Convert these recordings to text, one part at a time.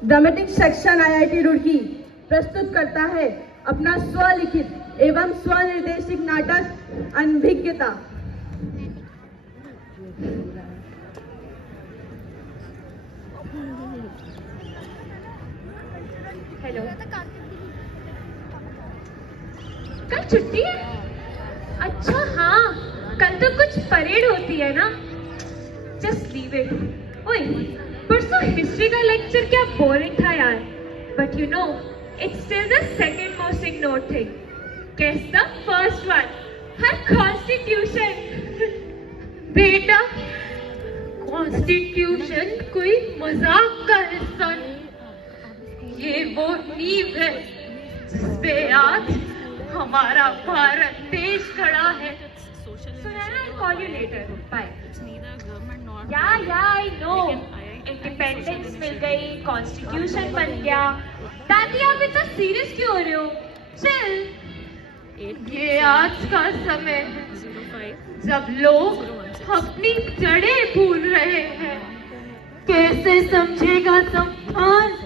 Dramatic section IIT Roorkee प्रस्तुत करता है अपना स्वलिखित एवं स्वनिर्देशित नाटक अनभिज्ञता। हेलो, कल छुट्टी है? अच्छा हाँ, कल तो कुछ परेड होती है ना। Just leave it. ओए, परसों हिस्ट्री का लेक्चर क्या बोरिंग था यार। But you know, it's still the second most ignored thing. Guess the first one. हर कॉन्स्टिट्यूशन। बेटा, कॉन्स्टिट्यूशन कोई मजाक का हिस्सा नहीं। ये वो नींव है जिसपे आज हमारा भारत देश खड़ा है। So I'll call you later. Bye. Yeah, I know. Independence मिल गई, कॉन्स्टिट्यूशन बन गया। दादी आप इतना सीरियस क्यों हो रहे हो? चल, ये आज का समय है जब लोग अपनी जड़ें भूल रहे हैं। कैसे समझेगा संविधान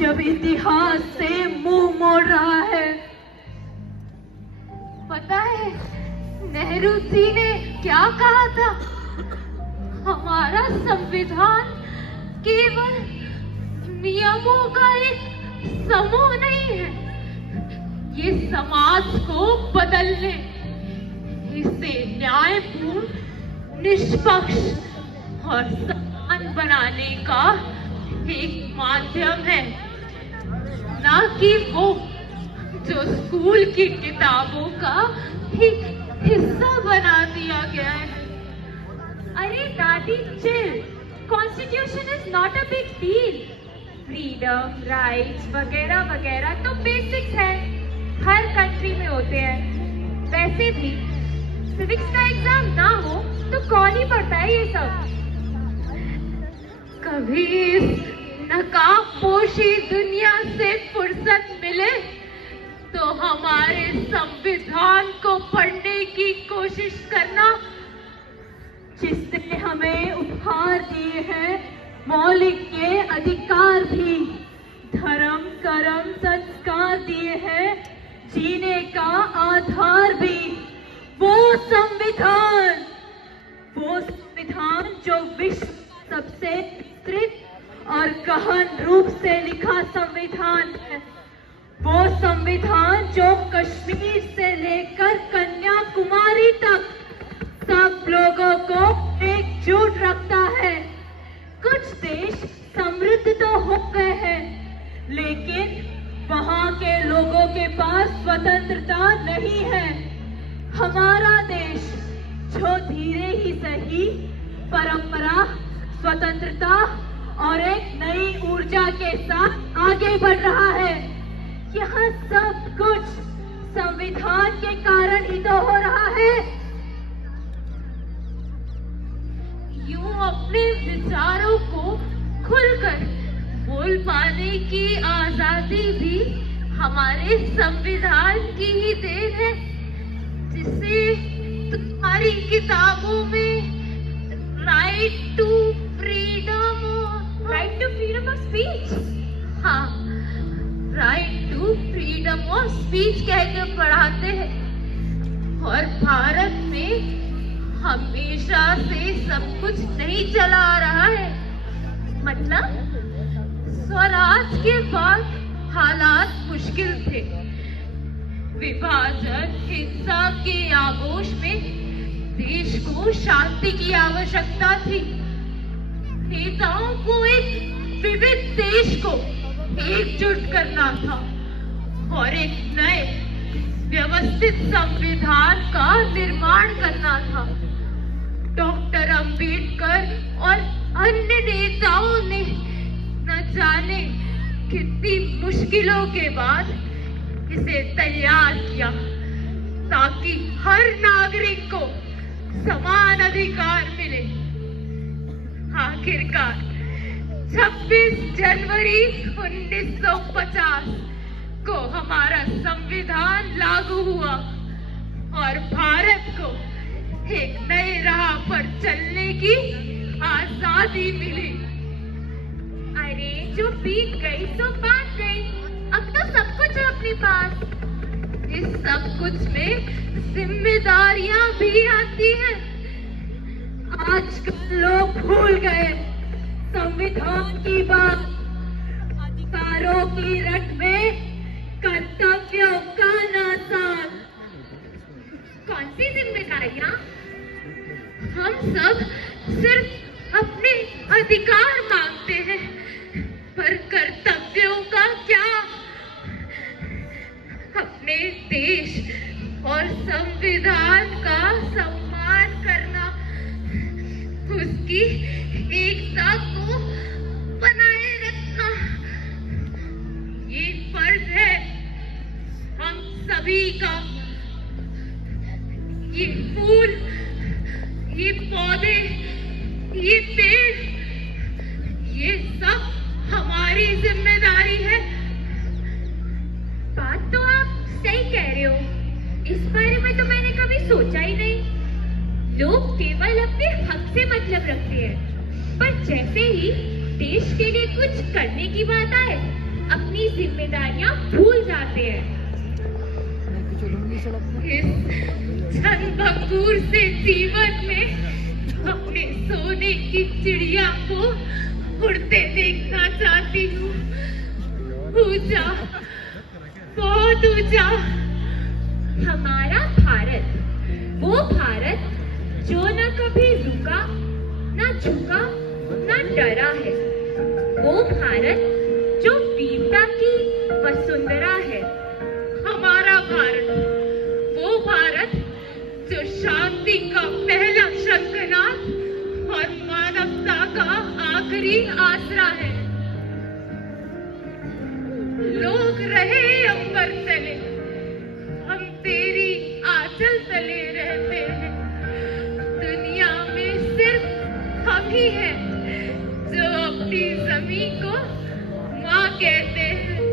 जब इतिहास से मुंह मोड़ रहा है? पता है नेहरू जी ने क्या कहा था? हमारा संविधान केवल नियमों का एक समूह नहीं है, ये समाज को बदलने, इसे न्यायपूर्ण, निष्पक्ष और समान बनाने का एक माध्यम है, ना कि वो जो स्कूल की किताबों का एक हिस्सा बना दिया गया है। अरे दादी chill, constitution is not a big deal. Freedom, rights वगैरह वगैरह तो बेसिक्स है, हर कंट्री में होते हैं। वैसे भी सिविक्स का एग्जाम ना हो तो कौन ही पढ़ता है ये सब। कभी इस नकाबपोशी दुनिया से फुर्सत मिले तो हमारे संविधान को पढ़ने की कोशिश करना, जिसने हमें उपहार दिए हैं मौलिक के अधिकार भी, धर्म कर्म संस्कार दिए हैं जीने का आधार भी। वो संविधान जो विश्व सबसे विस्तृत और गहन रूप से लिखा संविधान है, वो संविधान जो कश्मीर से लेकर कन्याकुमारी तक सब लोगों को एकजुट रखता है। कुछ देश समृद्ध तो हो गए हैं, लेकिन वहां के लोगों के पास स्वतंत्रता नहीं है। हमारा देश जो धीरे ही सही परंपरा, स्वतंत्रता और एक नई ऊर्जा के साथ आगे बढ़ रहा है। यह सब कुछ संविधान के कारण ही तो हो रहा है। यूं अपने विचारों को खुलकर बोल पाने की आजादी भी हमारे संविधान की ही देन है, जिसे तुम्हारी किताबों में right to freedom of speech, हाँ, right to freedom of speech कहकर पढ़ाते हैं। और भारत में हमेशा से सब कुछ नहीं चला आ रहा है। मतलब स्वराज के बाद हालात मुश्किल थे। विभाजन, हिंसा के आगोश में देश को शांति की आवश्यकता थी। नेताओं को एक विविध देश को एकजुट करना था और एक नए व्यवस्थित संविधान का निर्माण करना था। डॉक्टर अंबेडकर और अन्य नेताओं ने न जाने कितनी मुश्किलों के बाद इसे तैयार किया, ताकि हर नागरिक को समान अधिकार मिले। आखिरकार 26 जनवरी 1950 को हमारा संविधान लागू हुआ और भारत को एक नए राह पर चलने की आजादी मिली। I अरे जो बीत गई सो बात गई, अब तो सब कुछ है अपने पास। इस सब कुछ में जिम्मेदारियां भी आती हैं। आजकल लोग भूल गए संविधान की बात, अधिकारों की रट में कर्तव्यों का नासार। कौन सी जिम्मेदारियां? हम सब सिर्फ अपने अधिकार मांगते हैं, पर कर्तव्यों का क्या? अपने देश और संविधान का सम्मान करना, उसकी एकता को बनाए रखना, ये फर्ज है हम सभी का। ये फूल, ये पौधे, ये पेड़, ये सब हमारी जिम्मेदारी है। बात तो आप सही कह रहे हो, इस बारे में तो मैंने कभी सोचा ही नहीं। लोग केवल अपने हक से मतलब रखते हैं, पर जैसे ही देश के लिए कुछ करने की बात आए, अपनी जिम्मेदारियां भूल जाते हैं। इस क्षणभंगुर से जीवन में अपने सोने की चिड़िया को उड़ते देखना चाहती हूँ, ऊंचा, बहुत ऊंचा। हमारा भारत, वो भारत जो न कभी रुका, न झुका, न डरा है। वो भारत जो वीरता की वसुंधरा है। हमारा भारत, वो भारत जो शांति का पहला शंखनाद और मानवता का आखिरी आसरा है। लोग रहे अंबर तले, हम तेरी आंचल तले रहते हैं। दुनिया में सिर्फ हम ही हैं जो अपनी जमीन को माँ कहते हैं।